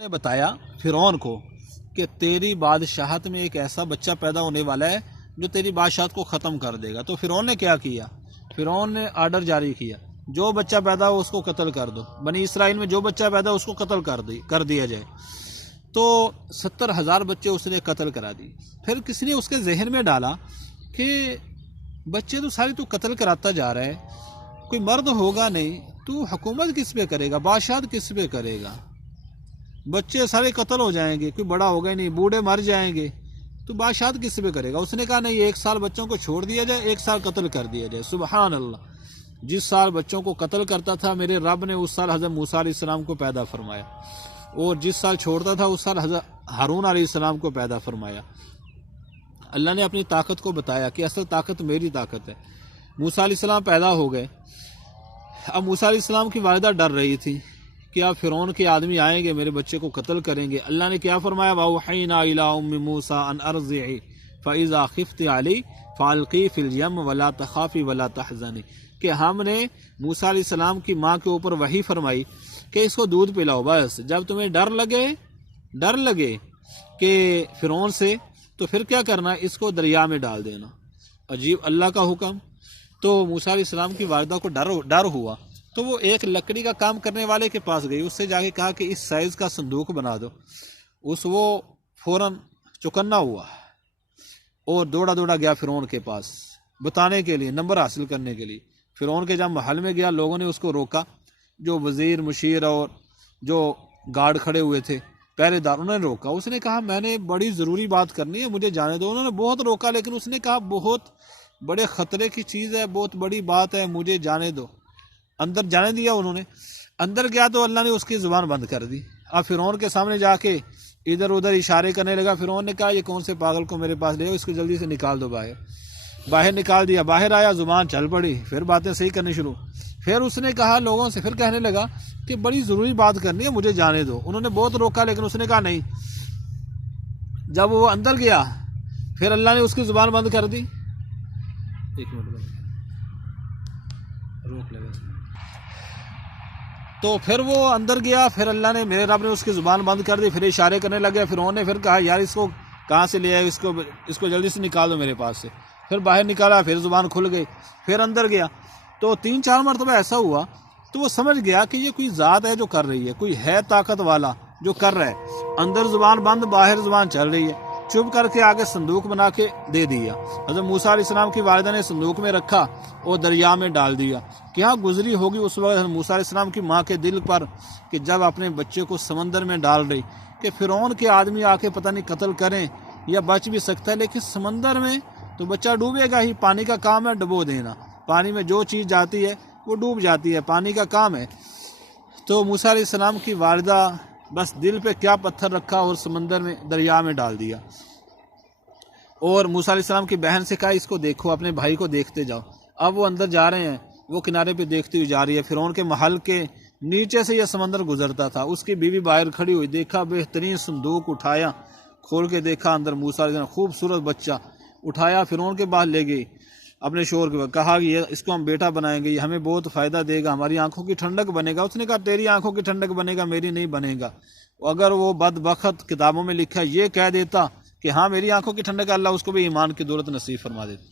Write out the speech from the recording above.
نے بتایا فرعون کو کہ تیری بادشاہت میں ایک ایسا بچہ پیدا ہونے والا ہے جو تیری بادشاہت کو ختم کر دے گا۔ تو فرعون نے کیا کیا؟ فرعون نے آرڈر جاری کیا، جو بچہ پیدا ہو اس کو قتل کر دو، بنی اسرائیل میں جو بچہ پیدا ہو اس کو قتل کر دیا جائے۔ تو 70,000 بچے اس نے قتل کرا دی۔ پھر کسی نے اس کے ذہن میں ڈالا کہ بچے تو سارے تو قتل کراتا جا رہا ہے، کوئی مرد ہوگا نہیں، تو حکومت کس پہ کرے گا، بادشاہت کس پہ کرے گا؟ بچے سارے قتل ہو جائیں گے، کوئی بڑا ہوگا ہی نہیں، بوڑھے مر جائیں گے، تو بادشاہت کس پہ کرے گا؟ اس نے کہا نہیں، 1 سال بچوں کو چھوڑ دیا جائے، 1 سال قتل کر دیا جائے۔ سبحان اللہ! جس سال بچوں کو قتل کرتا تھا میرے رب نے اس سال حضرت موسیٰ علیہ السلام کو پیدا فرمایا، اور جس سال چھوڑتا تھا اس سال حضرت ہارون علیہ السلام کو پیدا فرمایا۔ اللہ نے اپنی طاقت کو بتایا کہ اصل طاقت میری طاقت ہے۔ موسیٰ علیہ السلام پیدا ہو گئے۔ اب موسیٰ علیہ السلام کی والدہ ڈر رہی تھی کہ اب فرعون کے آدمی آئیں گے، میرے بچے کو قتل کریں گے۔ اللہ نے کیا فرمایا؟ وَأَوْحَيْنَا إِلَىٰ أُمِّ مُوسَىٰ أَنْ أَرْضِعِهِ فَإِذَا خِفْتِ عَلَيْهِ فَأَلْقِيهِ فِي الْيَمِّ وَلَا تَخَافِي وَلَا تَحْزَنِي، کہ ہم نے موسیٰ علیہ السلام کی ماں کے اوپر وحی فرمائی کہ اس کو دودھ پلاؤ، بس جب تمہیں ڈر لگے کہ فرعون سے، تو پھر کیا کرنا ہے، اس کو دریا میں ڈال دینا۔ عجیب اللہ کا حکم! تو موسیٰ علیہ السلام کی والدہ کو ڈر ہوا، تو وہ ایک لکڑی کا کام کرنے والے کے پاس گئی، اس سے جا کے کہا کہ اس سائز کا صندوق بنا دو۔ وہ فوراً چوکنا ہوا اور دوڑا گیا فرعون کے پاس بتانے کے لیے، نمبر حاصل کرنے کے لیے۔ فرعون کے جب محل میں گیا، لوگوں نے اس کو روکا، جو وزیر، مشیر اور جو گارڈ کھڑے ہوئے تھے، پہرے دار، انہوں نے روکا۔ اس نے کہا میں نے بڑی ضروری بات کرنی ہے، مجھے جانے دو۔ انہوں نے بہت روکا، لیکن اس نے کہا بہت بڑے خطرے کی چیز ہے، بہت بڑی بات ہے، مجھے جانے دو۔ اندر جانے دیا انہوں نے۔ اندر گیا تو اللہ نے اس کی زبان بند کر دی۔ اب فرعون کے سامنے جا کے ادھر ادھر اشارے کرنے لگا۔ فرعون نے کہا یہ کون سے پاگل کو میرے پاس لے آؤ، اس کو جلدی سے نکال دو باہر نکال دیا۔ باہر آیا، زبان چل پڑی، پھر باتیں صحیح کرنی شروع۔ پھر اس نے کہا لوگوں سے، پھر کہنے لگا کہ بڑی ضروری بات کرنی ہے، مجھے جانے دو۔ انہوں نے بہت روکا، لیکن اس نے کہا نہیں۔ جب وہ اندر گیا، پھر اللہ نے اس کی زبان بند کر دی۔ ایک منٹ روک لگا۔ تو پھر وہ اندر گیا، پھر اللہ نے، میرے رب نے اس کی زبان بند کر دی، پھر اشارے کرنے لگے۔ فرعون نے پھر کہا یار اس کو کہاں سے لے آئے، اس کو جلدی سے نکال دو میرے پاس سے۔ پھر باہر نکالا، پھر زبان کھل گئی، پھر اندر گیا۔ تو 3-4 مرتبہ ایسا ہوا، تو وہ سمجھ گیا کہ یہ کوئی ذات ہے جو کر رہی ہے، کوئی ہے طاقت والا جو کر رہا ہے۔ اندر زبان بند، باہر زبان چل رہی ہے۔ چپ کر کے آگے صندوق بنا کے دے دیا۔ حضرت موسیٰ علیہ السلام کی والدہ نے صندوق میں رکھا اور دریا میں ڈال دیا۔ کیا گزری ہوگی اس وقت حضرت موسیٰ علیہ السلام کی ماں کے دل پر کہ جب اپنے بچے کو سمندر میں ڈال رہی کہ فرعون کے آدمی آ کے پتہ نہیں قتل کریں یا بچ بھی سکتا ہے، لیکن سمندر میں تو بچہ ڈوبے گا ہی۔ پانی کا کام ہے ڈبو دینا، پانی میں جو چیز جاتی ہے وہ ڈوب جاتی ہے، پانی کا کام ہے۔ تو موسیٰ علیہ السلام کی والدہ بس دل پہ کیا پتھر رکھا اور سمندر میں، دریا میں ڈال دیا۔ اور موسیٰ علیہ السلام کی بہن سے کہا اس کو دیکھو، اپنے بھائی کو دیکھتے جاؤ۔ اب وہ اندر جا رہے ہیں، وہ کنارے پہ دیکھتی ہوئی جا رہی ہے۔ فرعون کے محل کے نیچے سے یہ سمندر گزرتا تھا۔ اس کی بیوی باہر کھڑی ہوئی، دیکھا بہترین صندوق اٹھایا، کھول کے دیکھا اندر موسیٰ علیہ السلام، خوبصورت بچہ اٹھایا، فرعون کے پاس لے گئی، اپنے شوہر کے پاس کہا کہ اس کو ہم بیٹا بنائیں گے، یہ ہمیں بہت فائدہ دے گا، ہماری آنکھوں کی ٹھنڈک بنے گا۔ اس نے کہا تیری آنکھوں کی ٹھنڈک بنے گا، میری نہیں بنے گا۔ اگر وہ بدبخت کتابوں میں لکھا یہ کہہ دیتا کہ ہاں میری آنکھوں کی ٹھنڈک، اللہ اس کو بھی ایمان کی دولت نصیب فرما دیتا۔